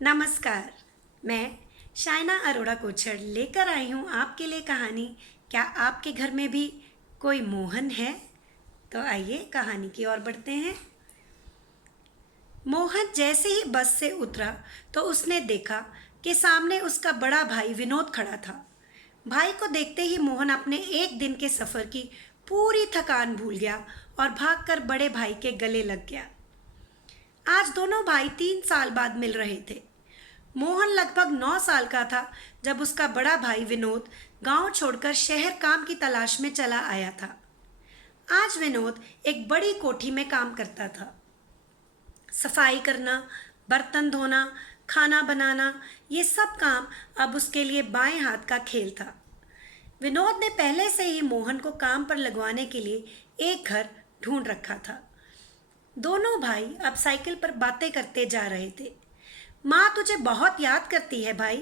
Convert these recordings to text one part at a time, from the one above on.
नमस्कार। मैं शाइना अरोड़ा कोछड़ लेकर आई हूँ आपके लिए कहानी। क्या आपके घर में भी कोई मोहन है? तो आइए कहानी की ओर बढ़ते हैं। मोहन जैसे ही बस से उतरा तो उसने देखा कि सामने उसका बड़ा भाई विनोद खड़ा था। भाई को देखते ही मोहन अपने एक दिन के सफ़र की पूरी थकान भूल गया और भागकर बड़े भाई के गले लग गया। आज दोनों भाई 3 साल बाद मिल रहे थे। मोहन लगभग 9 साल का था जब उसका बड़ा भाई विनोद गांव छोड़कर शहर काम की तलाश में चला आया था। आज विनोद एक बड़ी कोठी में काम करता था। सफाई करना, बर्तन धोना, खाना बनाना, ये सब काम अब उसके लिए बाएं हाथ का खेल था। विनोद ने पहले से ही मोहन को काम पर लगवाने के लिए एक घर ढूंढ रखा था। दोनों भाई अब साइकिल पर बातें करते जा रहे थे। माँ तुझे बहुत याद करती है भाई,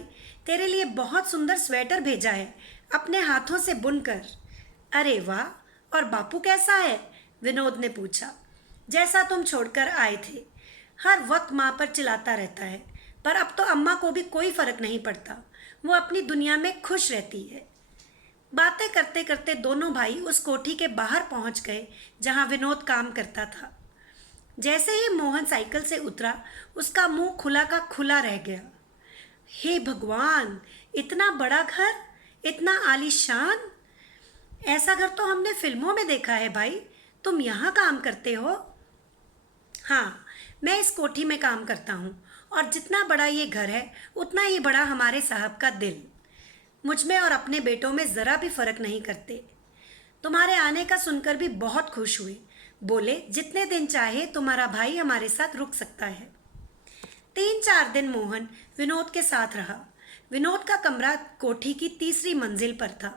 तेरे लिए बहुत सुंदर स्वेटर भेजा है, अपने हाथों से बुनकर। अरे वाह, और बापू कैसा है? विनोद ने पूछा। जैसा तुम छोड़कर आए थे, हर वक्त माँ पर चिल्लाता रहता है, पर अब तो अम्मा को भी कोई फर्क नहीं पड़ता, वो अपनी दुनिया में खुश रहती है। बातें करते करते दोनों भाई उस कोठी के बाहर पहुंच गए जहां विनोद काम करता था। जैसे ही मोहन साइकिल से उतरा, उसका मुंह खुला का खुला रह गया। हे भगवान, इतना बड़ा घर, इतना आलीशान! ऐसा घर तो हमने फिल्मों में देखा है भाई। तुम यहाँ काम करते हो? हाँ, मैं इस कोठी में काम करता हूँ, और जितना बड़ा ये घर है उतना ही बड़ा हमारे साहब का दिल। मुझ में और अपने बेटों में ज़रा भी फर्क नहीं करते। तुम्हारे आने का सुनकर भी बहुत खुश हुए। बोले जितने दिन चाहे तुम्हारा भाई हमारे साथ रुक सकता है। 3-4 दिन मोहन विनोद के साथ रहा। विनोद का कमरा कोठी की तीसरी मंजिल पर था।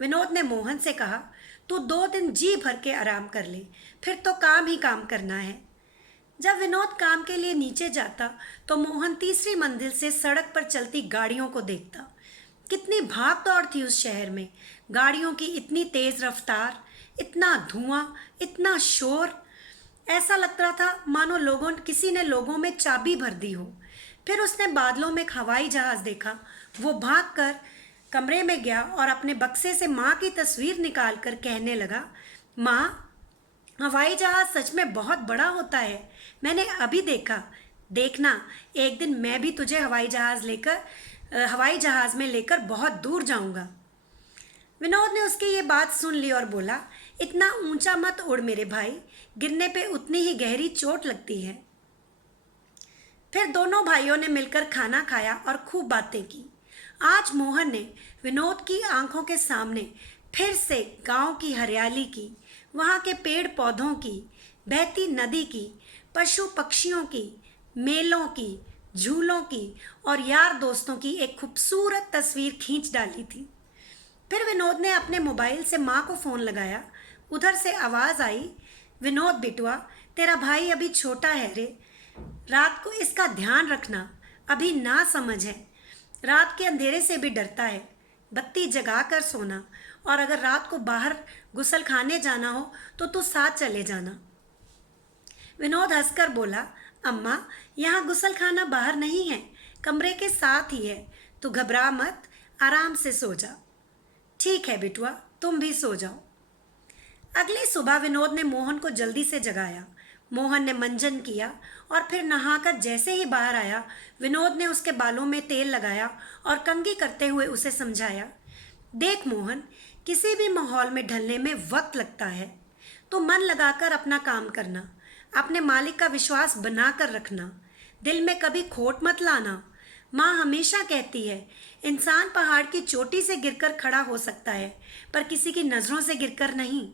विनोद ने मोहन से कहा, तू 2 दिन जी भर के आराम कर ले, फिर तो काम ही काम करना है। जब विनोद काम के लिए नीचे जाता तो मोहन तीसरी मंजिल से सड़क पर चलती गाड़ियों को देखता। कितनी भाग दौड़ थी उस शहर में, गाड़ियों की इतनी तेज रफ्तार, इतना धुआं, इतना शोर। ऐसा लग रहा था मानो किसी ने लोगों में चाबी भर दी हो। फिर उसने बादलों में एक हवाई जहाज देखा। वो भागकर कमरे में गया और अपने बक्से से माँ की तस्वीर निकालकर कहने लगा, माँ, हवाई जहाज सच में बहुत बड़ा होता है, मैंने अभी देखा। देखना, एक दिन मैं भी तुझे हवाई जहाज में लेकर बहुत दूर जाऊंगा। विनोद ने उसकी ये बात सुन ली और बोला, इतना ऊंचा मत उड़ मेरे भाई, गिरने पे उतनी ही गहरी चोट लगती है। फिर दोनों भाइयों ने मिलकर खाना खाया और खूब बातें की। आज मोहन ने विनोद की आंखों के सामने फिर से गांव की हरियाली की, वहाँ के पेड़ पौधों की, बहती नदी की, पशु पक्षियों की, मेलों की, झूलों की और यार दोस्तों की एक खूबसूरत तस्वीर खींच डाली थी। फिर विनोद ने अपने मोबाइल से माँ को फ़ोन लगाया। उधर से आवाज़ आई, विनोद बिटुआ, तेरा भाई अभी छोटा है रे, रात को इसका ध्यान रखना, अभी ना समझ है, रात के अंधेरे से भी डरता है, बत्ती जगा कर सोना, और अगर रात को बाहर गुसल खाने जाना हो तो तू साथ चले जाना। विनोद हंसकर बोला, अम्मा, यहाँ गुसल खाना बाहर नहीं है, कमरे के साथ ही है, तू घबरा मत, आराम से सो जा। ठीक है बिटुआ, तुम भी सो जाओ। अगली सुबह विनोद ने मोहन को जल्दी से जगाया। मोहन ने मंजन किया और फिर नहाकर जैसे ही बाहर आया, विनोद ने उसके बालों में तेल लगाया और कंघी करते हुए उसे समझाया, देख मोहन, किसी भी माहौल में ढलने में वक्त लगता है, तो मन लगाकर अपना काम करना, अपने मालिक का विश्वास बनाकर रखना, दिल में कभी खोट मत लाना। माँ हमेशा कहती है, इंसान पहाड़ की चोटी से गिरकर खड़ा हो सकता है, पर किसी की नज़रों से गिरकर नहीं।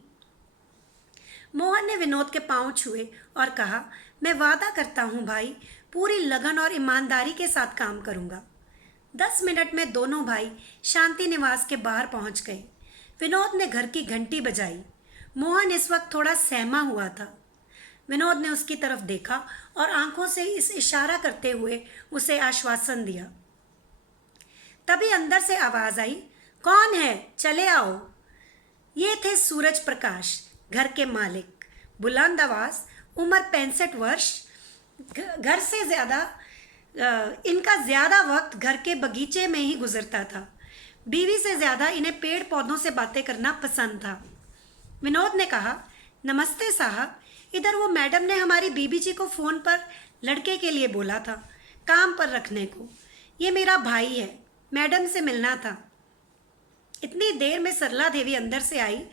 मोहन ने विनोद के पांव छुए और कहा, मैं वादा करता हूँ भाई, पूरी लगन और ईमानदारी के साथ काम करूँगा। 10 मिनट में दोनों भाई शांति निवास के बाहर पहुँच गए। विनोद ने घर की घंटी बजाई। मोहन इस वक्त थोड़ा सहमा हुआ था। विनोद ने उसकी तरफ देखा और आंखों से इस इशारा करते हुए उसे आश्वासन दिया। तभी अंदर से आवाज़ आई, कौन है, चले आओ। ये थे सूरज प्रकाश, घर के मालिक। बुलंद आवाज़, उम्र 65 वर्ष, घर से ज़्यादा इनका ज़्यादा वक्त घर के बगीचे में ही गुजरता था। बीवी से ज़्यादा इन्हें पेड़ पौधों से बातें करना पसंद था। विनोद ने कहा, नमस्ते साहब, इधर वो मैडम ने हमारी बीबी जी को फ़ोन पर लड़के के लिए बोला था, काम पर रखने को। ये मेरा भाई है, मैडम से मिलना था। इतनी देर में सरला देवी अंदर से आई।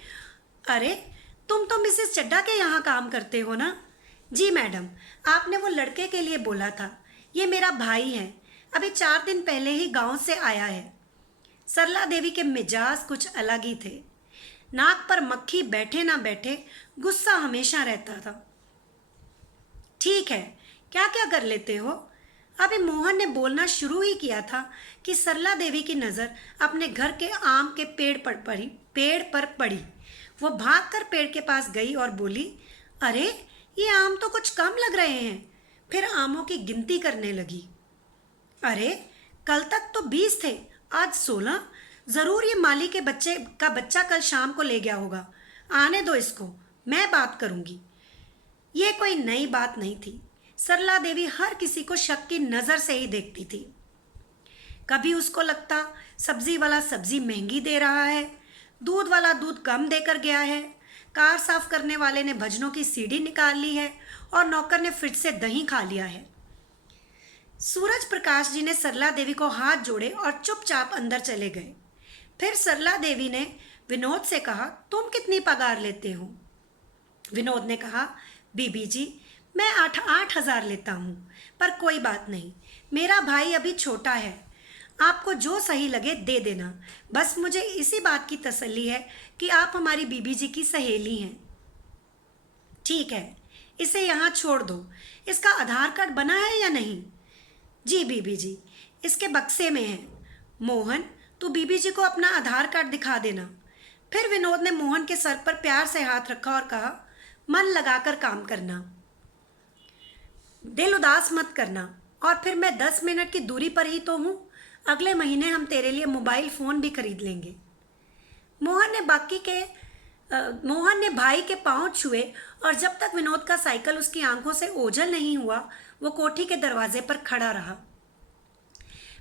अरे, तुम तो मिसेस चड्ढा के यहाँ काम करते हो ना? जी मैडम, आपने वो लड़के के लिए बोला था। ये मेरा भाई है, अभी 4 दिन पहले ही गांव से आया है। सरला देवी के मिजाज कुछ अलग ही थे। नाक पर मक्खी बैठे ना बैठे गुस्सा हमेशा रहता था। ठीक है, क्या क्या कर लेते हो? अभी मोहन ने बोलना शुरू ही किया था कि सरला देवी की नज़र अपने घर के आम के पेड़ पर पड़ी। वो भागकर पेड़ के पास गई और बोली, अरे, ये आम तो कुछ कम लग रहे हैं। फिर आमों की गिनती करने लगी। अरे, कल तक तो 20 थे, आज 16। ज़रूर ये माली के बच्चा कल शाम को ले गया होगा। आने दो इसको, मैं बात करूंगी। ये कोई नई बात नहीं थी। सरला देवी हर किसी को शक की नज़र से ही देखती थी। कभी उसको लगता सब्जी वाला सब्जी महंगी दे रहा है, दूध वाला दूध कम देकर गया है, कार साफ करने वाले ने भजनों की सीढ़ी निकाल ली है और नौकर ने फ्रिज से दही खा लिया है। सूरज प्रकाश जी ने सरला देवी को हाथ जोड़े और चुपचाप अंदर चले गए। फिर सरला देवी ने विनोद से कहा, तुम कितनी पगार लेते हो? विनोद ने कहा, बीबी जी, मैं 8,000 लेता हूँ, पर कोई बात नहीं, मेरा भाई अभी छोटा है। आपको जो सही लगे दे देना। बस मुझे इसी बात की तसल्ली है कि आप हमारी बीबी जी की सहेली हैं। ठीक है, इसे यहाँ छोड़ दो। इसका आधार कार्ड बना है या नहीं? जी बीबी जी, इसके बक्से में है। मोहन, तू बीबी जी को अपना आधार कार्ड दिखा देना। फिर विनोद ने मोहन के सर पर प्यार से हाथ रखा और कहा, मन लगाकर काम करना, दिल उदास मत करना। और फिर मैं 10 मिनट की दूरी पर ही तो हूँ। अगले महीने हम तेरे लिए मोबाइल फ़ोन भी खरीद लेंगे। मोहन ने भाई के पांव छुए और जब तक विनोद का साइकिल उसकी आंखों से ओझल नहीं हुआ, वो कोठी के दरवाजे पर खड़ा रहा।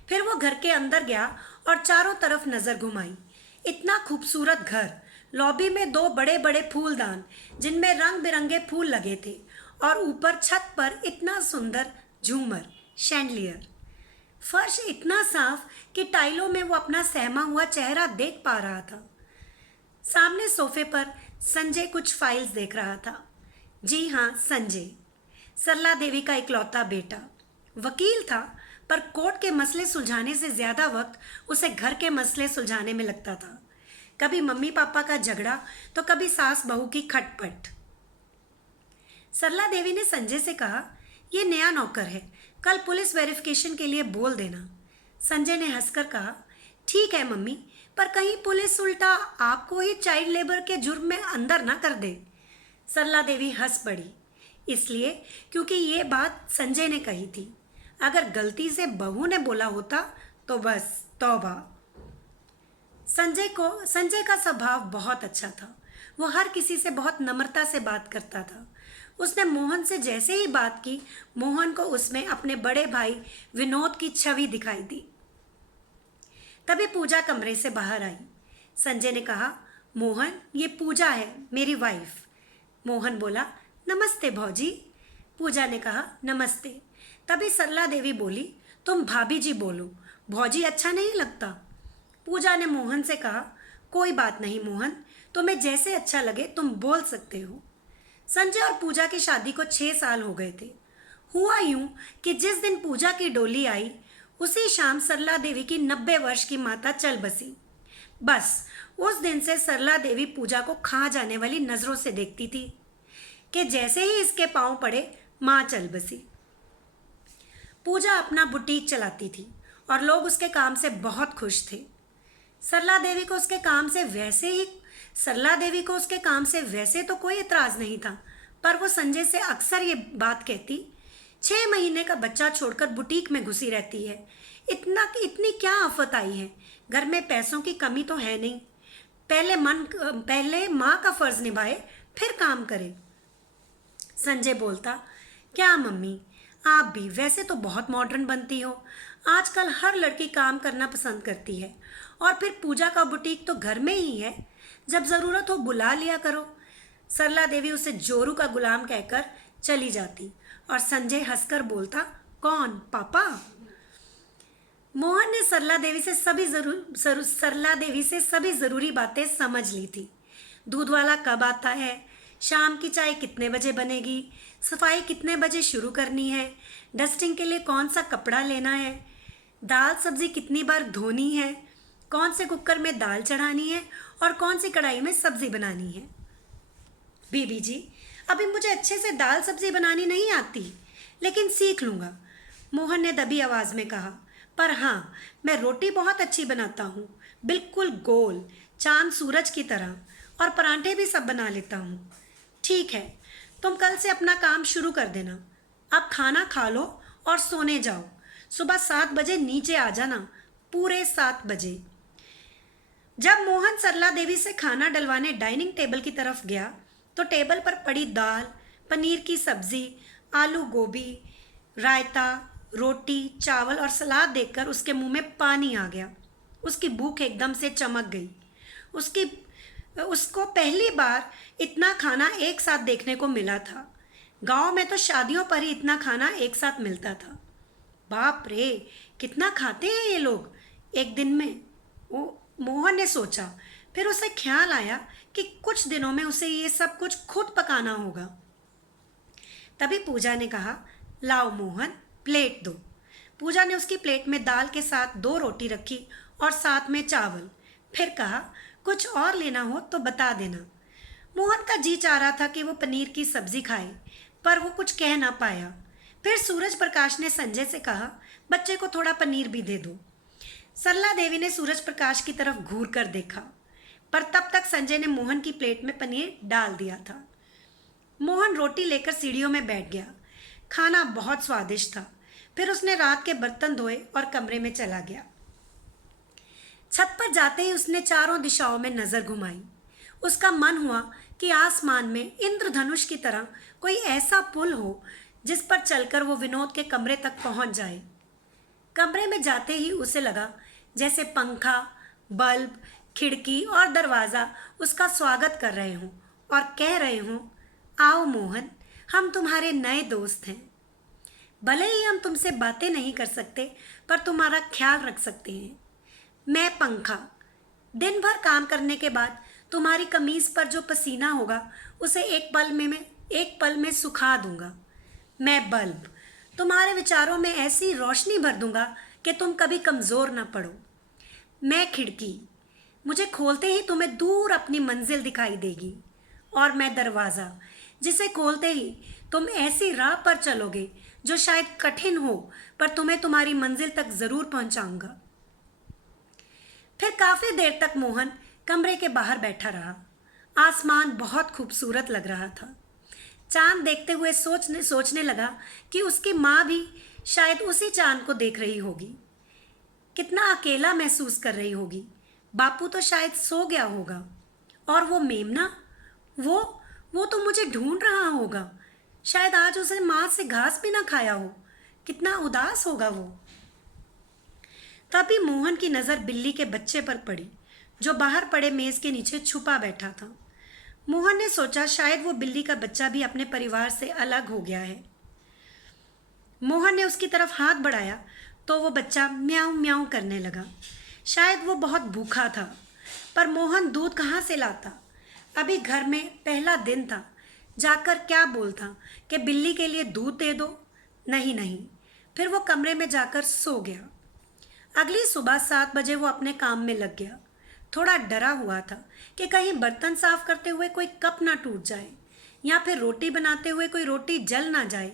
फिर वो घर के अंदर गया और चारों तरफ नज़र घुमाई। इतना खूबसूरत घर, लॉबी में 2 बड़े बड़े फूलदान जिनमें रंग बिरंगे फूल लगे थे, और ऊपर छत पर इतना सुंदर झूमर, शैंडलियर। फर्श इतना साफ कि टाइलों में वो अपना सहमा हुआ चेहरा देख पा रहा था। सामने सोफे पर संजय कुछ फाइल्स देख रहा था। जी हाँ, संजय, सरला देवी का इकलौता बेटा। वकील था, पर कोर्ट के मसले सुलझाने से ज़्यादा वक्त उसे घर के मसले सुलझाने में लगता था। कभी मम्मी पापा का झगड़ा तो कभी सास बहू की खटपट। सरला देवी ने संजय से कहा, ये नया नौकर है, कल पुलिस वेरिफिकेशन के लिए बोल देना। संजय ने हंसकर कहा, ठीक है मम्मी, पर कहीं पुलिस उल्टा आपको ही चाइल्ड लेबर के जुर्म में अंदर ना कर दे। सरला देवी हंस पड़ी, इसलिए क्योंकि ये बात संजय ने कही थी। अगर गलती से बहू ने बोला होता तो बस तौबा। संजय का स्वभाव बहुत अच्छा था। वो हर किसी से बहुत नम्रता से बात करता था। उसने मोहन से जैसे ही बात की, मोहन को उसमें अपने बड़े भाई विनोद की छवि दिखाई दी। तभी पूजा कमरे से बाहर आई। संजय ने कहा, मोहन, ये पूजा है, मेरी वाइफ। मोहन बोला, नमस्ते भौजी। पूजा ने कहा, नमस्ते। तभी सरला देवी बोली, तुम भाभी जी बोलो, भौजी अच्छा नहीं लगता। पूजा ने मोहन से कहा, कोई बात नहीं मोहन, तुम्हें जैसे अच्छा लगे तुम बोल सकते हो। संजय और पूजा की शादी को 6 साल हो गए थे। हुआ यूं कि जिस दिन पूजा की डोली आई, उसी शाम सरला देवी की 90 वर्ष की माता चल बसी। बस उस दिन से सरला देवी पूजा को खा जाने वाली नज़रों से देखती थी कि जैसे ही इसके पांव पड़े, माँ चल बसी। पूजा अपना बुटीक चलाती थी और लोग उसके काम से बहुत खुश थे। सरला देवी को उसके काम से वैसे तो कोई एतराज़ नहीं था, पर वो संजय से अक्सर ये बात कहती, 6 महीने का बच्चा छोड़कर बुटीक में घुसी रहती है, इतनी क्या आफत आई है, घर में पैसों की कमी तो है नहीं, पहले माँ का फर्ज निभाए फिर काम करे। संजय बोलता, क्या मम्मी, आप भी वैसे तो बहुत मॉडर्न बनती हो। आजकल हर लड़की काम करना पसंद करती है। और फिर पूजा का बुटीक तो घर में ही है। जब ज़रूरत हो बुला लिया करो। सरला देवी उसे जोरू का गुलाम कहकर चली जाती और संजय हंसकर बोलता, कौन, पापा? मोहन ने सरला देवी से सभी ज़रूरी बातें समझ ली थी। दूध वाला कब आता है, शाम की चाय कितने बजे बनेगी, सफाई कितने बजे शुरू करनी है, डस्टिंग के लिए कौन सा कपड़ा लेना है, दाल सब्जी कितनी बार धोनी है, कौन से कुकर में दाल चढ़ानी है और कौन सी कढ़ाई में सब्जी बनानी है। बीबी जी, अभी मुझे अच्छे से दाल सब्जी बनानी नहीं आती, लेकिन सीख लूँगा, मोहन ने दबी आवाज़ में कहा। पर हाँ, मैं रोटी बहुत अच्छी बनाता हूँ, बिल्कुल गोल, चांद सूरज की तरह, और परांठे भी सब बना लेता हूँ। ठीक है, तुम कल से अपना काम शुरू कर देना। अब खाना खा लो और सोने जाओ। सुबह 7 बजे नीचे आ जाना, पूरे 7 बजे। जब मोहन सरला देवी से खाना डलवाने डाइनिंग टेबल की तरफ गया तो टेबल पर पड़ी दाल, पनीर की सब्जी, आलू गोभी, रायता, रोटी, चावल और सलाद देखकर उसके मुंह में पानी आ गया। उसकी भूख एकदम से चमक गई। उसको पहली बार इतना खाना एक साथ देखने को मिला था। गांव में तो शादियों पर ही इतना खाना एक साथ मिलता था। बाप रे, कितना खाते हैं ये लोग एक दिन में, वो मोहन ने सोचा। फिर उसे ख्याल आया कि कुछ दिनों में उसे ये सब कुछ खुद पकाना होगा। तभी पूजा ने कहा, लाओ मोहन, प्लेट दो। पूजा ने उसकी प्लेट में दाल के साथ 2 रोटी रखी और साथ में चावल। फिर कहा, कुछ और लेना हो तो बता देना। मोहन का जी चाह रहा था कि वो पनीर की सब्जी खाए, पर वो कुछ कह ना पाया। फिर सूरज प्रकाश ने संजय से कहा, बच्चे को थोड़ा पनीर भी दे दो। सरला देवी ने सूरज प्रकाश की तरफ घूर कर देखा, पर तब तक संजय ने मोहन की प्लेट में पनीर डाल दिया था। मोहन रोटी लेकर सीढ़ियों में बैठ गया। खाना बहुत स्वादिष्ट था। फिर उसने रात के बर्तन धोए और कमरे में चला गया। छत पर जाते ही उसने चारों दिशाओं में नजर घुमाई। उसका मन हुआ कि आसमान में इंद्रधनुष की तरह कोई ऐसा पुल हो जिस पर चलकर वो विनोद के कमरे तक पहुंच जाए। कमरे में जाते ही उसे लगा जैसे पंखा, बल्ब, खिड़की और दरवाज़ा उसका स्वागत कर रहे हों और कह रहे हों, आओ मोहन, हम तुम्हारे नए दोस्त हैं। भले ही हम तुमसे बातें नहीं कर सकते, पर तुम्हारा ख्याल रख सकते हैं। मैं पंखा, दिन भर काम करने के बाद तुम्हारी कमीज पर जो पसीना होगा उसे एक पल में सुखा दूंगा। मैं बल्ब, तुम्हारे विचारों में ऐसी रोशनी भर दूंगा कि तुम कभी कमज़ोर ना पड़ो। मैं खिड़की, मुझे खोलते ही तुम्हें दूर अपनी मंजिल दिखाई देगी। और मैं दरवाज़ा, जिसे खोलते ही तुम ऐसी राह पर चलोगे जो शायद कठिन हो, पर तुम्हें तुम्हारी मंजिल तक ज़रूर पहुंचाऊंगा। फिर काफ़ी देर तक मोहन कमरे के बाहर बैठा रहा। आसमान बहुत खूबसूरत लग रहा था। चांद देखते हुए सोचने लगा कि उसकी माँ भी शायद उसी चांद को देख रही होगी। कितना अकेला महसूस कर रही होगी। बापू तो शायद सो गया होगा। और वो मेमना, वो तो मुझे ढूंढ रहा होगा। शायद आज उसे माँ से घास भी ना खाया हो। कितना उदास होगा वो। तभी मोहन की नज़र बिल्ली के बच्चे पर पड़ी, जो बाहर पड़े मेज़ के नीचे छुपा बैठा था। मोहन ने सोचा शायद वो बिल्ली का बच्चा भी अपने परिवार से अलग हो गया है। मोहन ने उसकी तरफ हाथ बढ़ाया तो वो बच्चा म्याऊं म्याऊं करने लगा। शायद वो बहुत भूखा था, पर मोहन दूध कहाँ से लाता। अभी घर में पहला दिन था। जाकर क्या बोलता कि बिल्ली के लिए दूध दे दो। नहीं। फिर वो कमरे में जाकर सो गया। अगली सुबह 7 बजे वो अपने काम में लग गया। थोड़ा डरा हुआ था कि कहीं बर्तन साफ करते हुए कोई कप ना टूट जाए, या फिर रोटी बनाते हुए कोई रोटी जल ना जाए।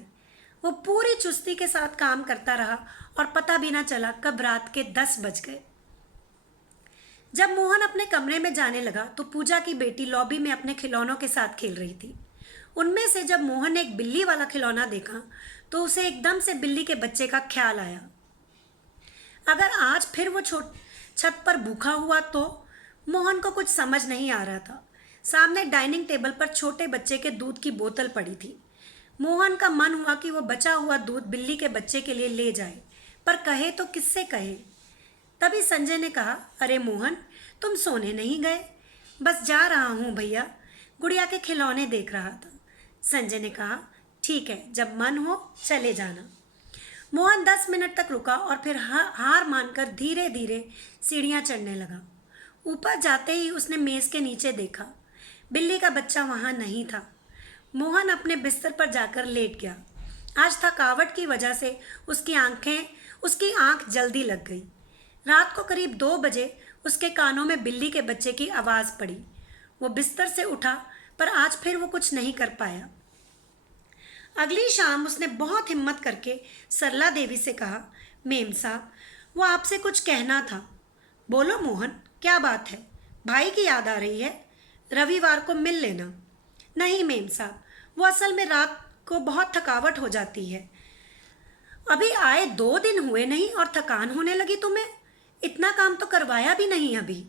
वो पूरी चुस्ती के साथ काम करता रहा और पता भी ना चला कब रात के 10 बज गए। जब मोहन अपने कमरे में जाने लगा तो पूजा की बेटी लॉबी में अपने खिलौनों के साथ खेल रही थी। उनमें से जब मोहन ने एक बिल्ली वाला खिलौना देखा तो उसे एकदम से बिल्ली के बच्चे का ख्याल आया। अगर आज फिर वो छत पर भूखा हुआ तो मोहन को कुछ समझ नहीं आ रहा था। सामने डाइनिंग टेबल पर छोटे बच्चे के दूध की बोतल पड़ी थी। मोहन का मन हुआ कि वो बचा हुआ दूध बिल्ली के बच्चे के लिए ले जाए, पर कहे तो किससे कहे। तभी संजय ने कहा, अरे मोहन, तुम सोने नहीं गए? बस जा रहा हूँ भैया, गुड़िया के खिलौने देख रहा था। संजय ने कहा, ठीक है, जब मन हो चले जाना। मोहन 10 मिनट तक रुका और फिर हार मानकर धीरे धीरे सीढ़ियाँ चढ़ने लगा। ऊपर जाते ही उसने मेज़ के नीचे देखा, बिल्ली का बच्चा वहाँ नहीं था। मोहन अपने बिस्तर पर जाकर लेट गया। आज थकावट की वजह से उसकी आंख जल्दी लग गई। रात को करीब 2 बजे उसके कानों में बिल्ली के बच्चे की आवाज़ पड़ी। वो बिस्तर से उठा, पर आज फिर वो कुछ नहीं कर पाया। अगली शाम उसने बहुत हिम्मत करके सरला देवी से कहा, मेम साहब, वो आपसे कुछ कहना था। बोलो मोहन, क्या बात है? भाई की याद आ रही है? रविवार को मिल लेना। नहीं मेम साहब, वो असल में रात को बहुत थकावट हो जाती है। अभी आए 2 दिन हुए नहीं और थकान होने लगी तुम्हें? इतना काम तो करवाया भी नहीं अभी।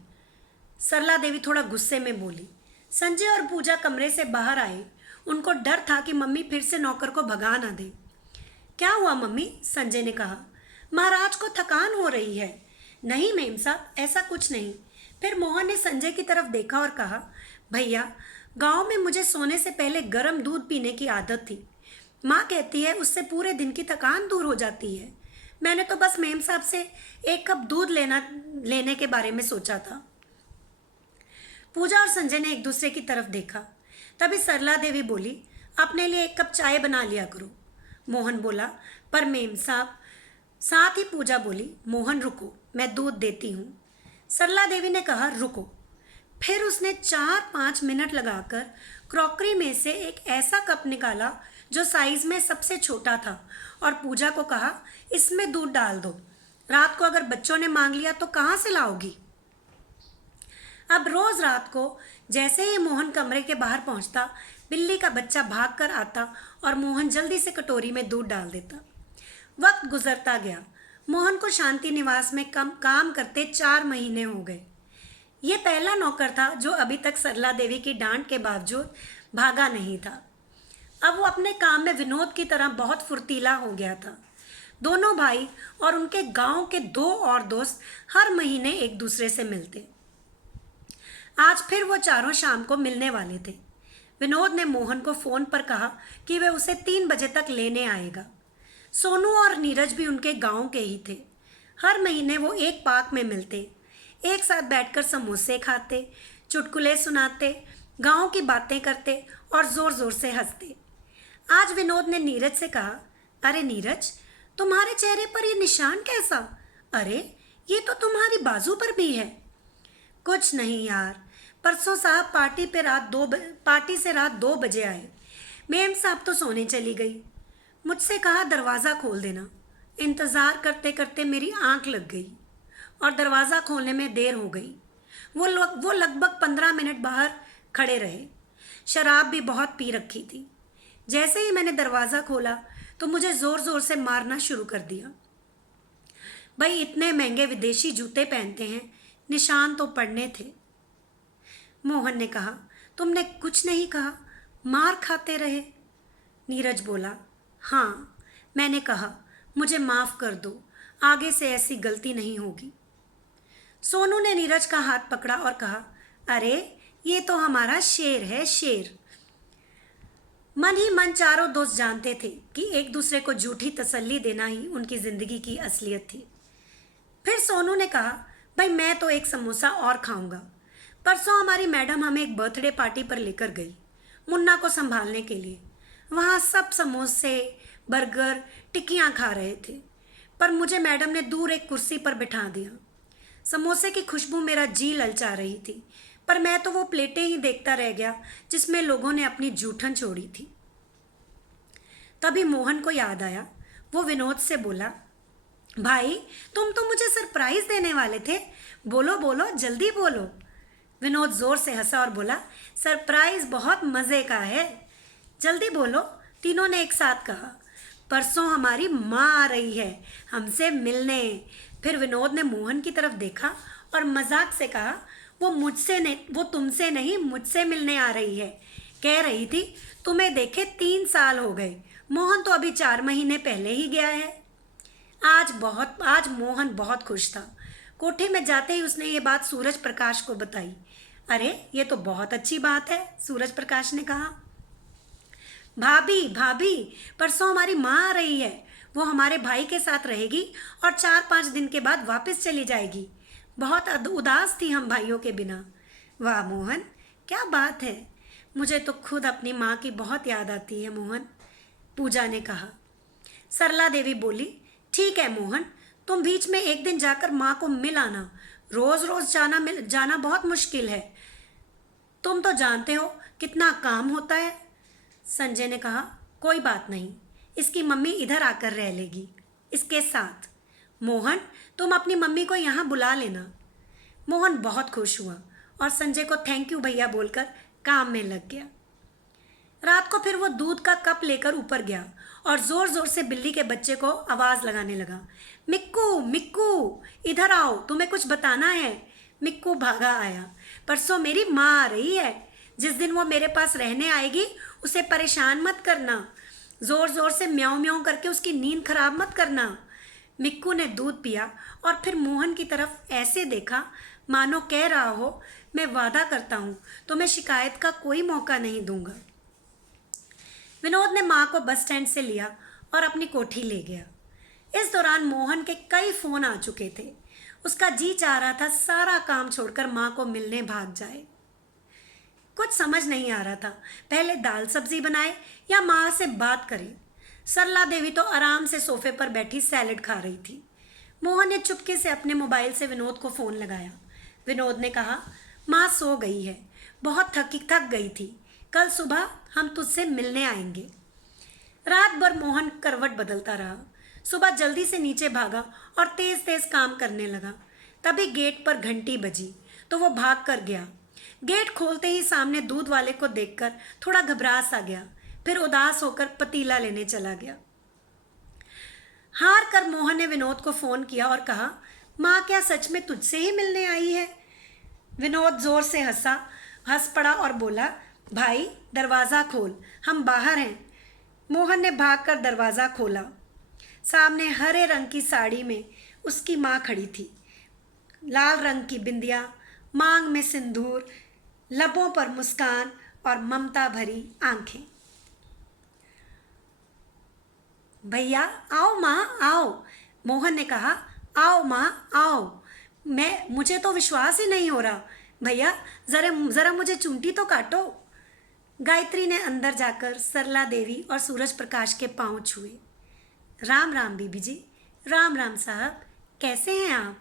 सरला देवी थोड़ा गुस्से में बोली। संजय और पूजा कमरे से बाहर आए। उनको डर था कि मम्मी फिर से नौकर को भगा ना दे। क्या हुआ मम्मी? संजय ने कहा। महाराज को थकान हो रही है। नहीं मेम साहब, ऐसा कुछ नहीं। फिर मोहन ने संजय की तरफ देखा और कहा, भैया, गांव में मुझे सोने से पहले गर्म दूध पीने की आदत थी। माँ कहती है उससे पूरे दिन की थकान दूर हो जाती है। मैंने तो बस मेम साहब से 1 कप दूध लेने के बारे में सोचा था। पूजा और संजय ने एक दूसरे की तरफ देखा। तभी सरला देवी बोली, अपने लिए 1 कप चाय बना लिया करो। मोहन बोला, पर मेम साहब। साथ ही पूजा बोली, मोहन रुको, मैं दूध देती हूँ। सरला देवी ने कहा, रुको। फिर उसने 4-5 मिनट लगाकर क्रॉकरी में से एक ऐसा कप निकाला जो साइज में सबसे छोटा था और पूजा को कहा, इसमें दूध डाल दो। रात को अगर बच्चों ने मांग लिया तो कहाँ से लाओगी? अब रोज रात को जैसे ही मोहन कमरे के बाहर पहुंचता, बिल्ली का बच्चा भाग कर आता और मोहन जल्दी से कटोरी में दूध डाल देता। वक्त गुजरता गया। मोहन को शांति निवास में काम करते 4 महीने हो गए। ये पहला नौकर था जो अभी तक सरला देवी की डांट के बावजूद भागा नहीं था। अब वो अपने काम में विनोद की तरह बहुत फुर्तीला हो गया था। दोनों भाई और उनके गांव के 2 और दोस्त हर महीने एक दूसरे से मिलते। आज फिर वो चारों शाम को मिलने वाले थे। विनोद ने मोहन को फ़ोन पर कहा कि वह उसे 3 बजे तक लेने आएगा। सोनू और नीरज भी उनके गांव के ही थे। हर महीने वो एक पार्क में मिलते, एक साथ बैठकर समोसे खाते, चुटकुले सुनाते, गांव की बातें करते और ज़ोर ज़ोर से हंसते। आज विनोद ने नीरज से कहा, अरे नीरज, तुम्हारे चेहरे पर ये निशान कैसा? अरे ये तो तुम्हारी बाजू पर भी है। कुछ नहीं यार, परसों साहब पार्टी से रात 2 बजे आए। मेम साहब तो सोने चली गई। मुझसे कहा दरवाज़ा खोल देना। इंतज़ार करते करते मेरी आंख लग गई और दरवाज़ा खोलने में देर हो गई। वो लगभग 15 मिनट बाहर खड़े रहे। शराब भी बहुत पी रखी थी। जैसे ही मैंने दरवाज़ा खोला तो मुझे ज़ोर ज़ोर से मारना शुरू कर दिया। भाई, इतने महंगे विदेशी जूते पहनते हैं, निशान तो पड़ने थे। मोहन ने कहा, तुमने कुछ नहीं कहा, मार खाते रहे। नीरज बोला, हाँ, मैंने कहा मुझे माफ़ कर दो, आगे से ऐसी गलती नहीं होगी। सोनू ने नीरज का हाथ पकड़ा और कहा, अरे ये तो हमारा शेर है, शेर। मन ही मन चारों दोस्त जानते थे कि एक दूसरे को झूठी तसल्ली देना ही उनकी ज़िंदगी की असलियत थी। फिर सोनू ने कहा, भाई मैं तो एक समोसा और खाऊंगा। परसों हमारी मैडम हमें एक बर्थडे पार्टी पर लेकर गई, मुन्ना को संभालने के लिए। वहाँ सब समोसे, बर्गर, टिक्कियाँ खा रहे थे, पर मुझे मैडम ने दूर एक कुर्सी पर बिठा दिया। समोसे की खुशबू मेरा जी ललचा रही थी, पर मैं तो वो प्लेटें ही देखता रह गया जिसमें लोगों ने अपनी जूठन छोड़ी थी। तभी मोहन को याद आया। वो विनोद से बोला, भाई तुम तो मुझे सरप्राइज देने वाले थे, बोलो बोलो, जल्दी बोलो। विनोद जोर से हंसा और बोला, सरप्राइज बहुत मज़े का है, जल्दी बोलो। तीनों ने एक साथ कहा, परसों हमारी माँ आ रही है हमसे मिलने। फिर विनोद ने मोहन की तरफ देखा और मजाक से कहा, वो तुमसे नहीं, मुझसे मिलने आ रही है। कह रही थी तुम्हें देखे 3 साल हो गए, मोहन तो अभी 4 महीने पहले ही गया है। आज मोहन बहुत खुश था। कोठे में जाते ही उसने ये बात सूरज प्रकाश को बताई। अरे ये तो बहुत अच्छी बात है, सूरज प्रकाश ने कहा। भाभी भाभी, परसों हमारी माँ आ रही है। वो हमारे भाई के साथ रहेगी और 4-5 दिन के बाद वापस चली जाएगी। बहुत उदास थी हम भाइयों के बिना। वाह मोहन, क्या बात है। मुझे तो खुद अपनी माँ की बहुत याद आती है मोहन, पूजा ने कहा। सरला देवी बोली, ठीक है मोहन, तुम बीच में एक दिन जाकर माँ को मिल आना। रोज रोज जाना बहुत मुश्किल है। तुम तो जानते हो कितना काम होता है। संजय ने कहा, कोई बात नहीं, इसकी मम्मी इधर आकर रह लेगी इसके साथ। मोहन, तुम अपनी मम्मी को यहाँ बुला लेना। मोहन बहुत खुश हुआ और संजय को थैंक यू भैया बोलकर काम में लग गया। रात को फिर वो दूध का कप लेकर ऊपर गया और जोर जोर से बिल्ली के बच्चे को आवाज लगाने लगा। मिक्कू मिक्कू, इधर आओ, तुम्हें कुछ बताना है। मिक्कू भागा आया। परसों मेरी माँ आ रही है। जिस दिन वो मेरे पास रहने आएगी उसे परेशान मत करना। जोर जोर से म्याऊं म्याऊं करके उसकी नींद खराब मत करना। मिक्कू ने दूध पिया और फिर मोहन की तरफ ऐसे देखा मानो कह रहा हो, मैं वादा करता हूँ तुम्हें शिकायत का कोई मौका नहीं दूंगा। विनोद ने माँ को बस स्टैंड से लिया और अपनी कोठी ले गया। इस दौरान मोहन के कई फोन आ चुके थे। उसका जी चाह रहा था सारा काम छोड़कर माँ को मिलने भाग जाए। कुछ समझ नहीं आ रहा था, पहले दाल सब्जी बनाए या माँ से बात करे। सरला देवी तो आराम से सोफे पर बैठी सैलेड खा रही थी। मोहन ने चुपके से अपने मोबाइल से विनोद को फ़ोन लगाया। विनोद ने कहा, माँ सो गई है, बहुत थक गई थी। कल सुबह हम तुझसे मिलने आएंगे। रात भर मोहन करवट बदलता रहा। सुबह जल्दी से नीचे भागा और तेज तेज काम करने लगा। तभी गेट पर घंटी बजी तो वो भाग कर गया। गेट खोलते ही सामने दूध वाले को देखकर थोड़ा घबरा सा गया, फिर उदास होकर पतीला लेने चला गया। हार कर मोहन ने विनोद को फोन किया और कहा, माँ क्या सच में तुझसे ही मिलने आई है? विनोद जोर से हंस पड़ा और बोला, भाई दरवाज़ा खोल, हम बाहर हैं। मोहन ने भागकर दरवाज़ा खोला। सामने हरे रंग की साड़ी में उसकी माँ खड़ी थी। लाल रंग की बिंदिया, मांग में सिंदूर, लबों पर मुस्कान और ममता भरी आंखें। भैया आओ माँ आओ, मोहन ने कहा। आओ माँ आओ। मुझे तो विश्वास ही नहीं हो रहा। भैया ज़रा मुझे चूंटी तो काटो। गायत्री ने अंदर जाकर सरला देवी और सूरज प्रकाश के पांव छुए। राम राम बीबी जी। राम राम साहब, कैसे हैं आप?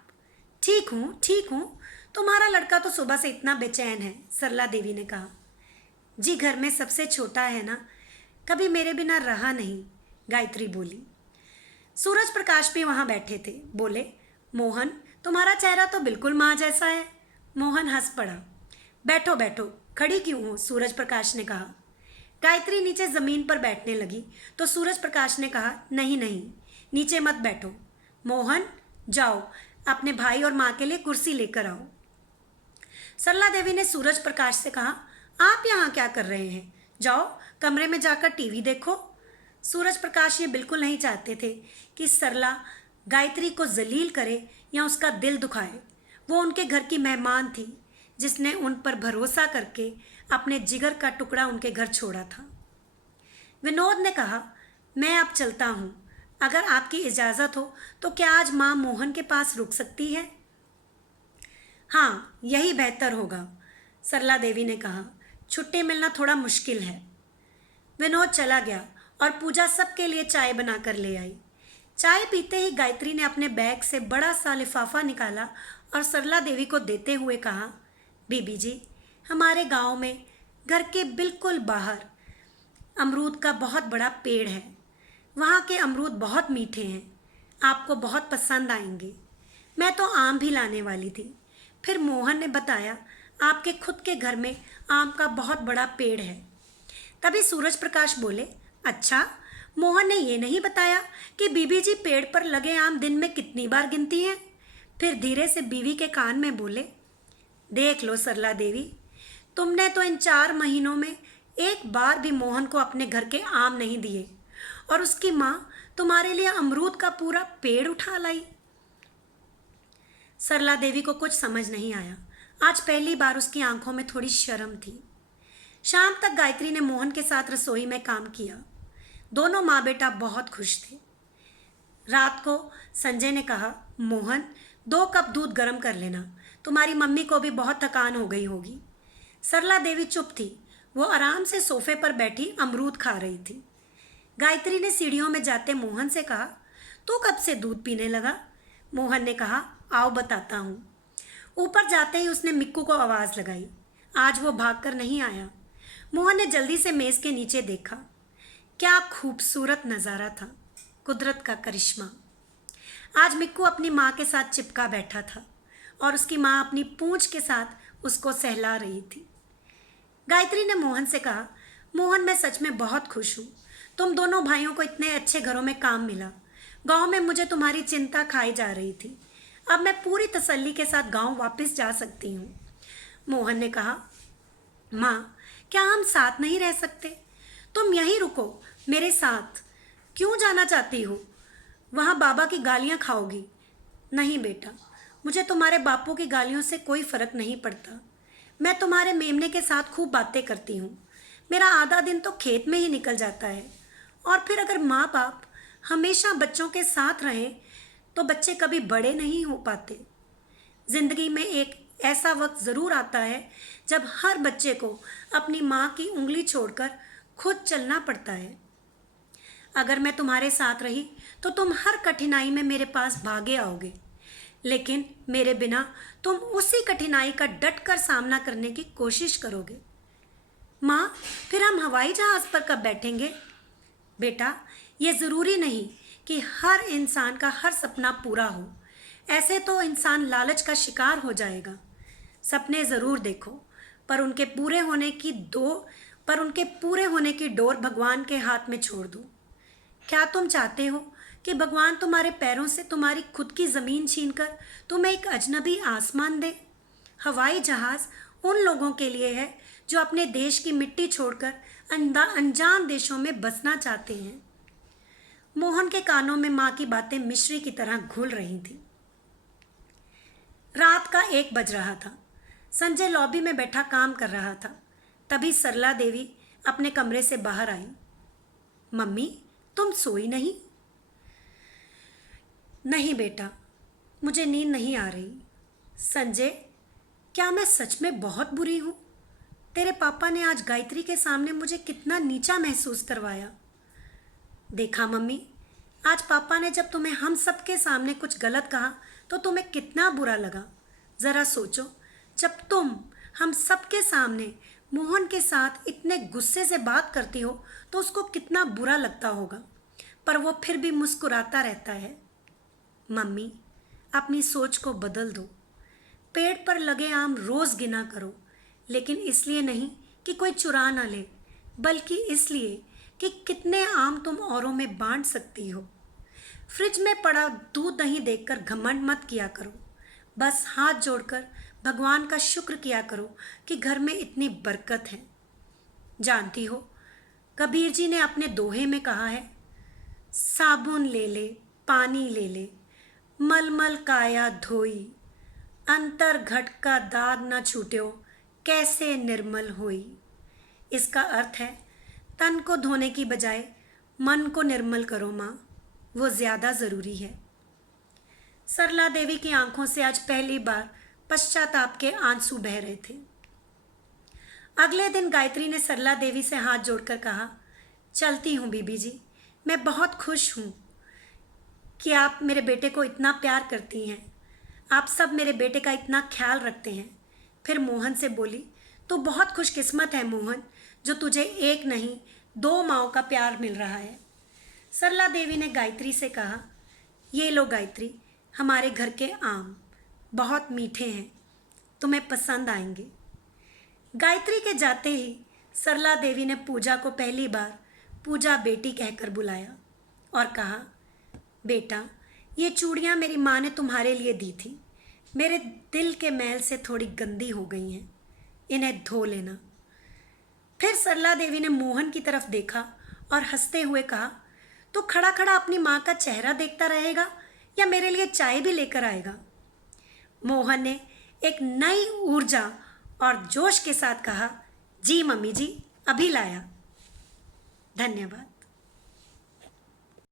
ठीक हूँ। तुम्हारा लड़का तो सुबह से इतना बेचैन है, सरला देवी ने कहा। जी घर में सबसे छोटा है ना, कभी मेरे बिना रहा नहीं, गायत्री बोली। सूरज प्रकाश भी वहाँ बैठे थे। बोले, मोहन तुम्हारा चेहरा तो बिल्कुल माँ जैसा है। मोहन हंस पड़ा। बैठो बैठो, खड़ी क्यों हो? सूरज प्रकाश ने कहा। गायत्री नीचे ज़मीन पर बैठने लगी तो सूरज प्रकाश ने कहा, नहीं नीचे मत बैठो। मोहन जाओ, अपने भाई और माँ के लिए कुर्सी लेकर आओ। सरला देवी ने सूरज प्रकाश से कहा, आप यहाँ क्या कर रहे हैं? जाओ कमरे में जाकर टीवी देखो। सूरज प्रकाश ये बिल्कुल नहीं चाहते थे कि सरला गायत्री को जलील करे या उसका दिल दुखाए। वो उनके घर की मेहमान थी जिसने उन पर भरोसा करके अपने जिगर का टुकड़ा उनके घर छोड़ा था। विनोद ने कहा, मैं अब चलता हूँ, अगर आपकी इजाज़त हो तो क्या आज माँ मोहन के पास रुक सकती है? हाँ, यही बेहतर होगा, सरला देवी ने कहा। छुट्टी मिलना थोड़ा मुश्किल है। विनोद चला गया और पूजा सबके लिए चाय बनाकर ले आई। चाय पीते ही गायत्री ने अपने बैग से बड़ा सा लिफाफा निकाला और सरला देवी को देते हुए कहा, बीबी जी, हमारे गांव में घर के बिल्कुल बाहर अमरूद का बहुत बड़ा पेड़ है। वहाँ के अमरूद बहुत मीठे हैं, आपको बहुत पसंद आएंगे। मैं तो आम भी लाने वाली थी, फिर मोहन ने बताया आपके खुद के घर में आम का बहुत बड़ा पेड़ है। तभी सूरज प्रकाश बोले, अच्छा, मोहन ने ये नहीं बताया कि बीबी जी पेड़ पर लगे आम दिन में कितनी बार गिनती हैं। फिर धीरे से बीवी के कान में बोले, देख लो सरला देवी, तुमने तो इन 4 महीनों में एक बार भी मोहन को अपने घर के आम नहीं दिए और उसकी माँ तुम्हारे लिए अमरूद का पूरा पेड़ उठा लाई। सरला देवी को कुछ समझ नहीं आया। आज पहली बार उसकी आंखों में थोड़ी शर्म थी। शाम तक गायत्री ने मोहन के साथ रसोई में काम किया। दोनों माँ बेटा बहुत खुश थे। रात को संजय ने कहा, मोहन 2 कप दूध गर्म कर लेना, तुम्हारी मम्मी को भी बहुत थकान हो गई होगी। सरला देवी चुप थी। वो आराम से सोफे पर बैठी अमरूद खा रही थी। गायत्री ने सीढ़ियों में जाते मोहन से कहा, तू कब से दूध पीने लगा? मोहन ने कहा, आओ बताता हूँ। ऊपर जाते ही उसने मिक्कू को आवाज़ लगाई। आज वो भागकर नहीं आया। मोहन ने जल्दी से मेज़ के नीचे देखा। क्या खूबसूरत नज़ारा था, कुदरत का करिश्मा। आज मिक्कू अपनी माँ के साथ चिपका बैठा था और उसकी माँ अपनी पूंछ के साथ उसको सहला रही थी। गायत्री ने मोहन से कहा, मोहन मैं सच में बहुत खुश हूँ। तुम दोनों भाइयों को इतने अच्छे घरों में काम मिला। गांव में मुझे तुम्हारी चिंता खाई जा रही थी। अब मैं पूरी तसल्ली के साथ गांव वापस जा सकती हूँ। मोहन ने कहा, माँ क्या हम साथ नहीं रह सकते? तुम यहीं रुको मेरे साथ। क्यों जाना चाहती हो? वहाँ बाबा की गालियाँ खाओगी। नहीं बेटा, मुझे तुम्हारे बापू की गालियों से कोई फ़र्क नहीं पड़ता। मैं तुम्हारे मेमने के साथ खूब बातें करती हूँ। मेरा आधा दिन तो खेत में ही निकल जाता है। और फिर अगर माँ बाप हमेशा बच्चों के साथ रहें तो बच्चे कभी बड़े नहीं हो पाते। ज़िंदगी में एक ऐसा वक्त ज़रूर आता है जब हर बच्चे को अपनी माँ की उंगली छोड़कर खुद चलना पड़ता है। अगर मैं तुम्हारे साथ रही तो तुम हर कठिनाई में मेरे पास भागे आओगे, लेकिन मेरे बिना तुम उसी कठिनाई का डट कर सामना करने की कोशिश करोगे। माँ फिर हम हवाई जहाज़ पर कब बैठेंगे? बेटा ये ज़रूरी नहीं कि हर इंसान का हर सपना पूरा हो। ऐसे तो इंसान लालच का शिकार हो जाएगा। सपने ज़रूर देखो, पर उनके पूरे होने की डोर भगवान के हाथ में छोड़ दो। क्या तुम चाहते हो कि भगवान तुम्हारे पैरों से तुम्हारी खुद की ज़मीन छीनकर तुम्हें एक अजनबी आसमान दे? हवाई जहाज़ उन लोगों के लिए है जो अपने देश की मिट्टी छोड़कर अनजान देशों में बसना चाहते हैं। मोहन के कानों में माँ की बातें मिश्री की तरह घुल रही थीं। रात का 1 बज रहा था। संजय लॉबी में बैठा काम कर रहा था। तभी सरला देवी अपने कमरे से बाहर आई। मम्मी तुम सोई नहीं? नहीं बेटा, मुझे नींद नहीं आ रही। संजय क्या मैं सच में बहुत बुरी हूँ? तेरे पापा ने आज गायत्री के सामने मुझे कितना नीचा महसूस करवाया। देखा मम्मी, आज पापा ने जब तुम्हें हम सब के सामने कुछ गलत कहा तो तुम्हें कितना बुरा लगा। ज़रा सोचो, जब तुम हम सब के सामने मोहन के साथ इतने गुस्से से बात करती हो तो उसको कितना बुरा लगता होगा, पर वो फिर भी मुस्कुराता रहता है। मम्मी अपनी सोच को बदल दो। पेड़ पर लगे आम रोज़ गिना करो, लेकिन इसलिए नहीं कि कोई चुरा ना ले, बल्कि इसलिए कि कितने आम तुम औरों में बांट सकती हो। फ्रिज में पड़ा दूध नहीं देखकर घमंड मत किया करो। बस हाथ जोड़कर भगवान का शुक्र किया करो कि घर में इतनी बरकत है। जानती हो, कबीर जी ने अपने दोहे में कहा है, साबुन ले ले पानी ले ले, मलमल काया धोई, अंतर घट का दाग न छूट्यो, कैसे निर्मल होई। इसका अर्थ है, तन को धोने की बजाय मन को निर्मल करो माँ, वो ज़्यादा ज़रूरी है। सरला देवी की आंखों से आज पहली बार पश्चाताप के आंसू बह रहे थे। अगले दिन गायत्री ने सरला देवी से हाथ जोड़कर कहा, चलती हूँ बीबी जी, मैं बहुत खुश हूँ कि आप मेरे बेटे को इतना प्यार करती हैं। आप सब मेरे बेटे का इतना ख्याल रखते हैं। फिर मोहन से बोली, तू बहुत खुशकिस्मत है मोहन, जो तुझे एक नहीं 2 माँओं का प्यार मिल रहा है। सरला देवी ने गायत्री से कहा, ये लो गायत्री, हमारे घर के आम बहुत मीठे हैं, तुम्हें पसंद आएंगे। गायत्री के जाते ही सरला देवी ने पूजा को पहली बार पूजा बेटी कहकर बुलाया और कहा, बेटा ये चूड़ियाँ मेरी माँ ने तुम्हारे लिए दी थी। मेरे दिल के मैल से थोड़ी गंदी हो गई हैं, इन्हें धो लेना। फिर सरला देवी ने मोहन की तरफ देखा और हंसते हुए कहा, तो खड़ा खड़ा अपनी माँ का चेहरा देखता रहेगा या मेरे लिए चाय भी लेकर आएगा? मोहन ने एक नई ऊर्जा और जोश के साथ कहा, जी मम्मी जी, अभी लाया। धन्यवाद।